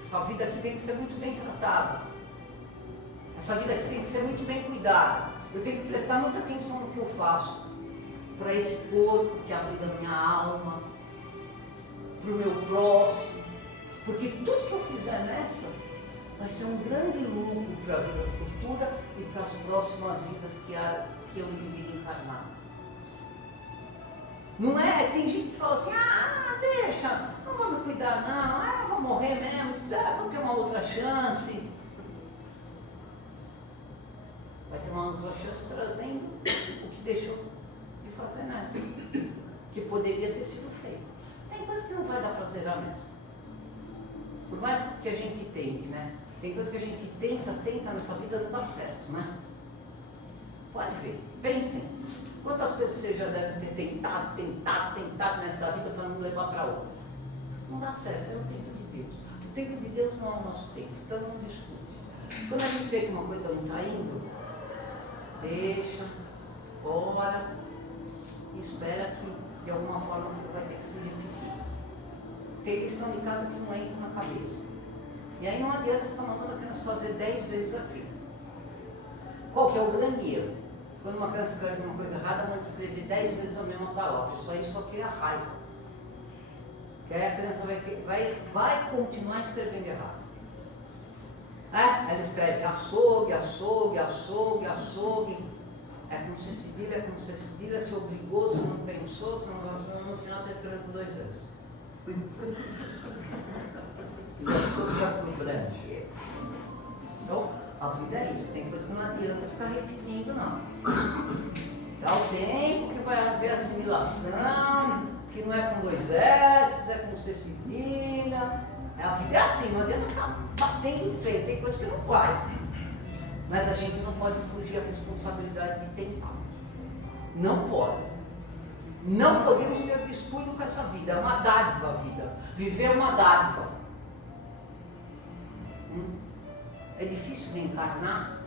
Essa vida aqui tem que ser muito bem tratada. Essa vida aqui tem que ser muito bem cuidada. Eu tenho que prestar muita atenção no que eu faço. Para esse corpo que abriga a minha alma. Para o meu próximo. Porque tudo que eu fizer nessa vai ser um grande lucro para a vida futura e para as próximas vidas que eu vir encarnar. Não é? Tem gente que fala assim, deixa, não vou me cuidar não, vou morrer mesmo, vou ter uma outra chance. Vai ter uma outra chance trazendo o que deixou de fazer nessa, que poderia ter sido feito. Tem coisa que não vai dar prazer nessa. Por mais que a gente tente, né? Tem coisa que a gente tenta nessa vida não dá certo, né? Pode ver, pensem. Quantas coisas você já deve ter tentado nessa vida para não levar para outra? Não dá certo, é o tempo de Deus. O tempo de Deus não é o nosso tempo, então não discute. Quando a gente vê que uma coisa não está indo, deixa, ora e espera que de alguma forma vai ter que se repetir. Tem lição de casa que não entra na cabeça. E aí não adianta ficar mandando a criança fazer 10 vezes aquilo. Qual que é o grande erro? Quando uma criança escreve uma coisa errada, manda escrever 10 vezes a mesma palavra. Isso aí só cria raiva. Que aí a criança vai continuar escrevendo errado. Ela escreve açougue. É como se cedilha, se obrigou, se não pensou, se não, no final você escreve com 2 anos. E açougue já por grande. Então, a vida é isso, tem coisa que não adianta ficar repetindo, não. Dá o tempo que vai haver assimilação, que não é com 2 S, é com C cedilha. A vida é assim, não adianta ficar batendo em frente, tem coisa que não vai. Mas a gente não pode fugir da responsabilidade de tentar. Não pode. Não podemos ter descuido com essa vida. É uma dádiva a vida. Viver é uma dádiva. É difícil reencarnar?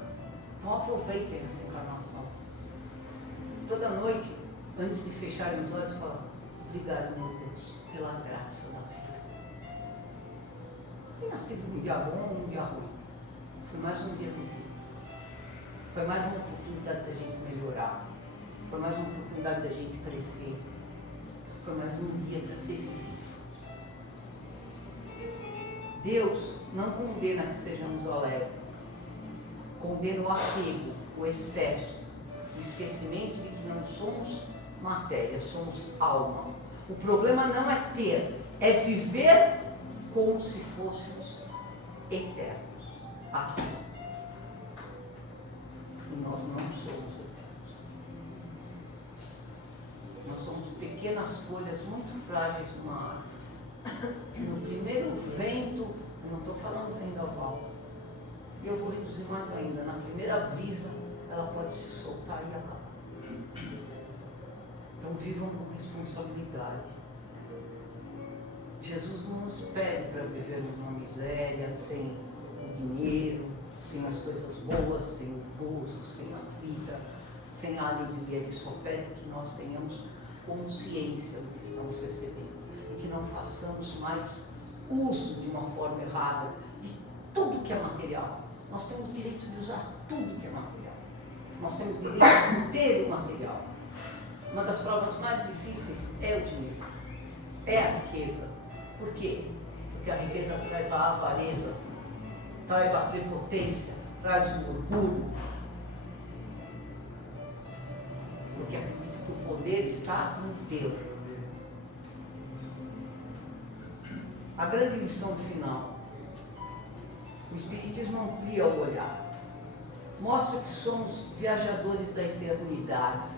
Então aproveitem essa encarnação. Toda noite, antes de fecharem os olhos, falam: obrigado, meu Deus, pela graça da vida. Tem nascido um dia bom ou um dia ruim? Foi mais um dia vivido. Foi mais uma oportunidade da gente melhorar. Foi mais uma oportunidade da gente crescer. Foi mais um dia para ser vivido. Deus não condena que sejamos alegres. Condena o apego, o excesso, o esquecimento de que não somos matéria, somos alma. O problema não é ter, é viver como se fôssemos eternos. Aqui. E nós não somos eternos. Nós somos pequenas folhas muito frágeis de uma árvore. No primeiro vento, eu não estou falando vendaval, e eu vou reduzir mais ainda, na primeira brisa, ela pode se soltar e acabar. Então vivam com responsabilidade. Jesus não nos pede para vivermos uma miséria, sem o dinheiro, sem as coisas boas, sem o gozo, sem a vida, sem a alegria. Ele só pede que nós tenhamos consciência do que estamos recebendo e que não façamos mais uso de uma forma errada de tudo que é material. Nós temos direito de usar tudo que é material. Nós temos direito de ter o material. Uma das provas mais difíceis é o dinheiro, é a riqueza. Por quê? Porque a riqueza traz a avareza, traz a prepotência, traz o orgulho. Porque acredito que o poder está no Deus. A grande lição final. O Espiritismo amplia o olhar. mostra que somos viajadores da eternidade.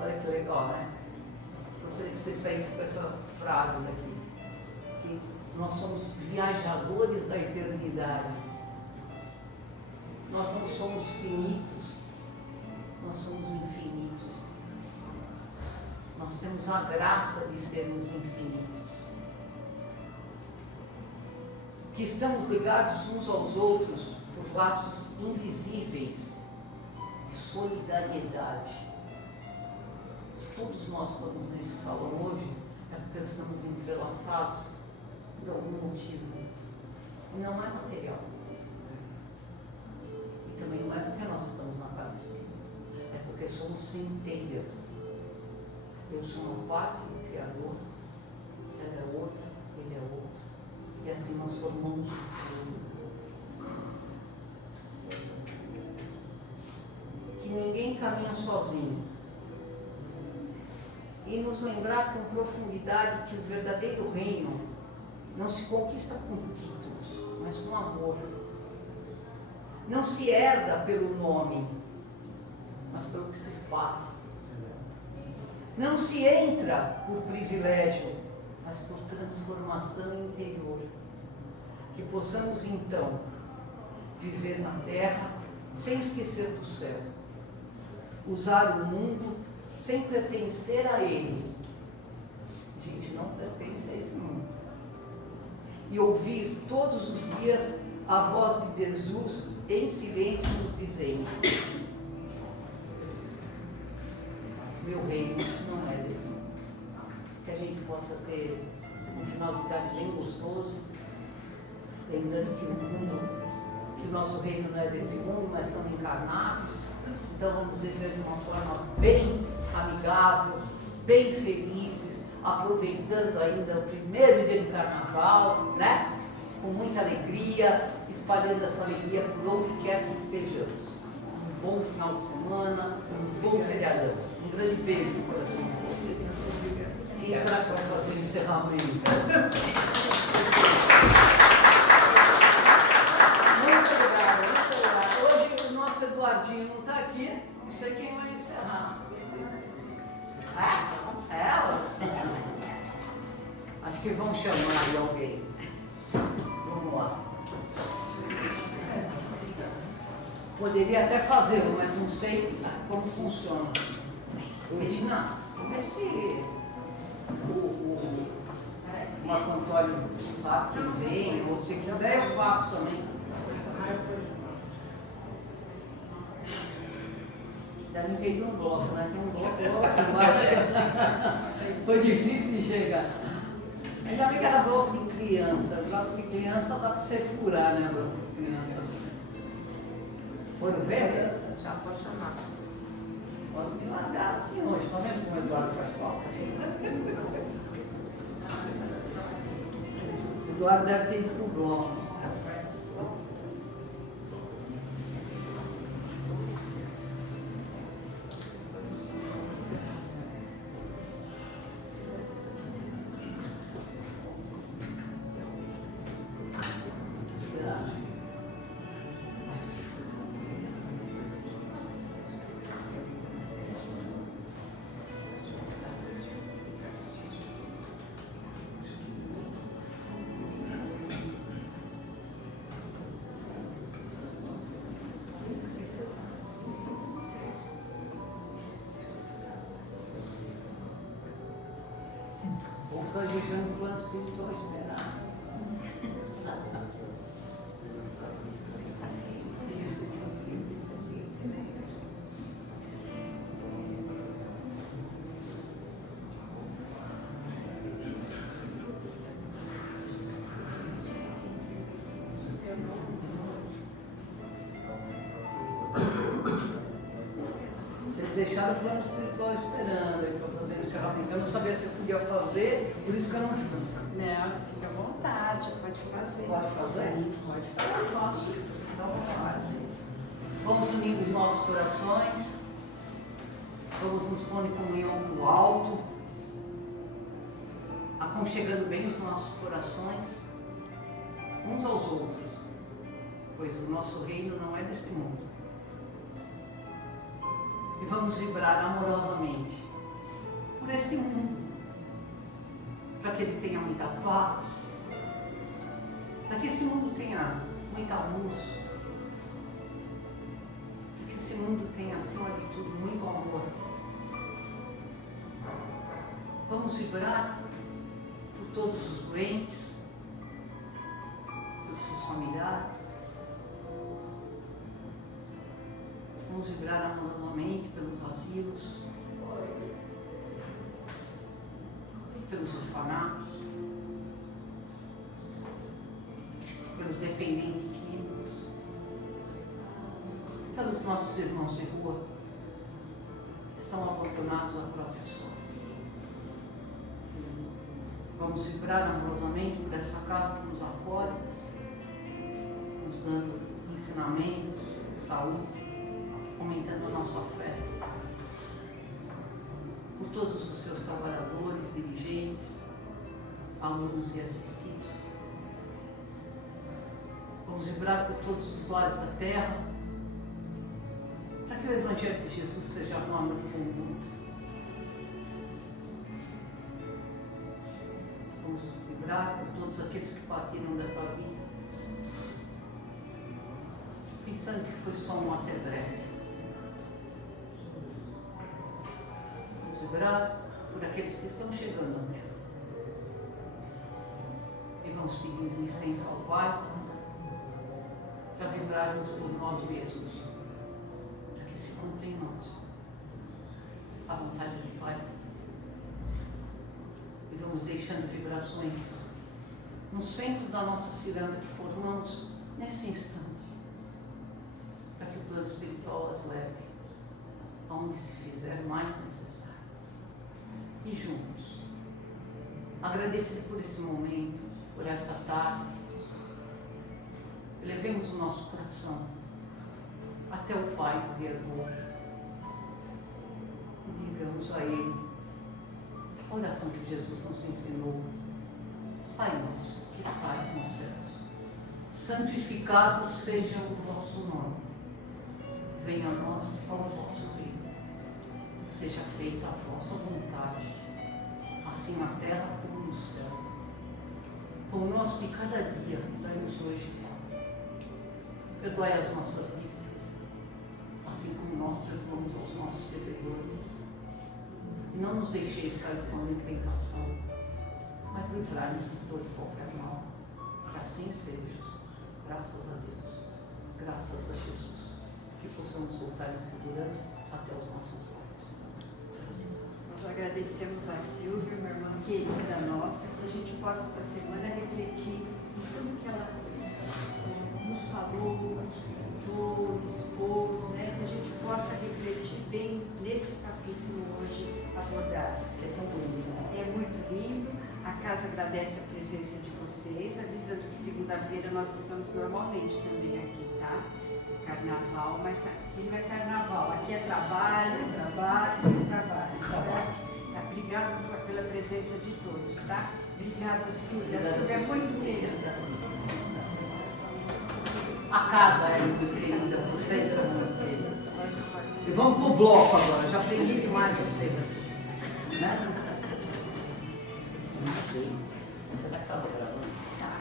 Olha que legal, né? Você saísse com essa frase daqui, que nós somos viajadores da eternidade. Nós não somos finitos, nós somos infinitos. Nós temos a graça de sermos infinitos. Que estamos ligados uns aos outros por laços invisíveis de solidariedade. Se todos nós estamos nesse salão hoje, é porque estamos entrelaçados por algum motivo. E não é material. E também não é porque nós estamos na casa espírita. É porque somos centelhas. Eu sou uma parte do Criador, ela é outra, ele é outro. E assim nós formamos que ninguém caminha sozinho. E nos lembrar com profundidade que o verdadeiro reino não se conquista com títulos, mas com amor. Não se herda pelo nome, mas pelo que se faz. Não se entra por privilégio, mas por transformação interior. Que possamos então viver na terra sem esquecer do céu. Usar o mundo sem pertencer a ele. A gente não pertence a esse mundo. E ouvir todos os dias a voz de Jesus em silêncio nos dizendo: meu reino não é desse mundo. Que a gente possa ter um final de tarde bem gostoso, lembrando que que o nosso reino não é desse mundo, mas estamos encarnados. Então vamos viver de uma forma bem amigável, bem felizes, aproveitando ainda o primeiro dia do carnaval, né? Com muita alegria, espalhando essa alegria por onde quer que estejamos. Um bom final de semana, um bom feriadão. Um grande beijo no coração de vocês. Quem será que vai fazer o encerramento? Muito obrigada. Hoje o nosso Eduardinho não está aqui, não sei quem vai encerrar. É? Ela? Acho que vão chamar de alguém. Vamos lá. Poderia até fazê-lo, mas não sei como funciona. Regina, vê se o Marco Antônio sabe quem vem, ou se quiser eu faço também. Já não tem um bloco, né? Tem um bloco aqui embaixo. Foi difícil de chegar. Ainda bem que era bloco de criança. Bloco de criança dá para você furar, né? Bloco de criança. Foram ver? Já foi chamado. Posso me largar aqui hoje. Está vendo como o Eduardo faz falta? O Eduardo deve ter ido para o bloco. Estou viajando o plano espiritual esperar. Vocês deixaram o plano espiritual esperando para fazer o encerramento. Eu não sabia se eu podia fazer, por isso que eu não fiz. Não, você fica à vontade, pode fazer. Pode fazer? Pode fazer. Posso. Então vamos. Vamos unindo os nossos corações. Vamos nos pôr em comunhão com o alto. Aconchegando bem os nossos corações. Uns aos outros. Pois o nosso reino não é deste mundo. E vamos vibrar amorosamente por este mundo, para que ele tenha muita paz, para que esse mundo tenha muita luz, para que esse mundo tenha, acima de tudo, muito amor. Vamos vibrar por todos os doentes, pelos seus familiares. Vamos vibrar amorosamente pelos asilos, pelos orfanatos, pelos dependentes químicos, pelos nossos irmãos de rua que estão abandonados à própria sorte. Vamos vibrar amorosamente por essa casa que nos acolhe, nos dando ensinamentos, saúde, aumentando a nossa fé. Por todos os seus trabalhadores, dirigentes, alunos e assistidos. Vamos vibrar por todos os lares da terra, para que o Evangelho de Jesus seja a norma de conduta. Vamos vibrar por todos aqueles que partiram desta vida, pensando que foi só um até breve. Vamos vibrar por aqueles que estão chegando à terra. E vamos pedindo licença ao Pai para vibrarmos por nós mesmos, para que se cumpra em nós a vontade do Pai. E vamos deixando vibrações no centro da nossa ciranda que formamos nesse instante, para que o plano espiritual as leve aonde se fizer mais necessário. E juntos, agradecido por esse momento, por esta tarde, elevemos o nosso coração até o Pai Criador e digamos a Ele a oração que Jesus nos ensinou: Pai nosso que estais nos céus, santificado seja o vosso nome, venha a nós o vosso reino, seja feita a vossa vontade, assim na terra como no céu. Pão nosso de cada dia, dai-nos hoje, Pai. Perdoai as nossas dívidas, assim como nós perdoamos aos nossos devedores. E não nos deixeis cair em tentação, mas livrai-nos de todo e qualquer mal. Que assim seja, graças a Deus, graças a Jesus, que possamos voltar em segurança até os nossos lares. Nós agradecemos a Silvia, uma irmã querida nossa, que a gente possa essa semana refletir em tudo que ela nos falou, nos contou, expôs, né? Que a gente possa refletir bem nesse capítulo hoje abordado. É muito lindo. A casa agradece a presença de vocês, avisando que segunda-feira nós estamos normalmente também aqui, tá? Carnaval, mas aqui não é carnaval, aqui é trabalho, trabalho, trabalho, certo? Tá? Obrigado pela presença de todos, tá? Obrigado, Silvia. A Silvia é muito querida. A casa é muito querida, vocês são muito queridas. E vamos pro bloco agora, já aprendi demais vocês aqui. Né? Não sei. Será que estava gravando? Tá.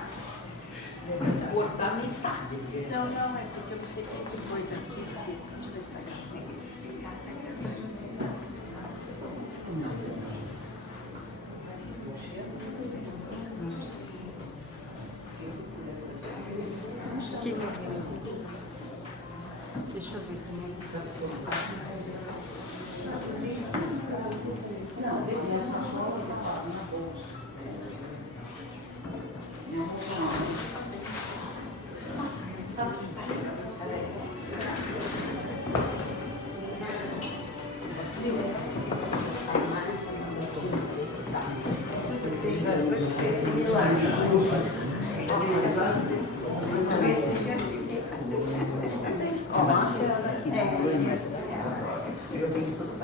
Vou cortar metade. Não, é porque eu não sei que coisa aqui, se deixa eu ver se está gravando. Deixa eu ver como é que Não, beleza, só na bolsa. Não vou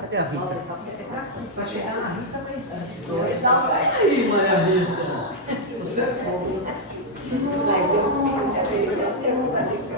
Cadê a Rita? Vai chegar na Rita, vai. Aí, Maria Rita. Você é fogo. Não vai, eu vou fazer.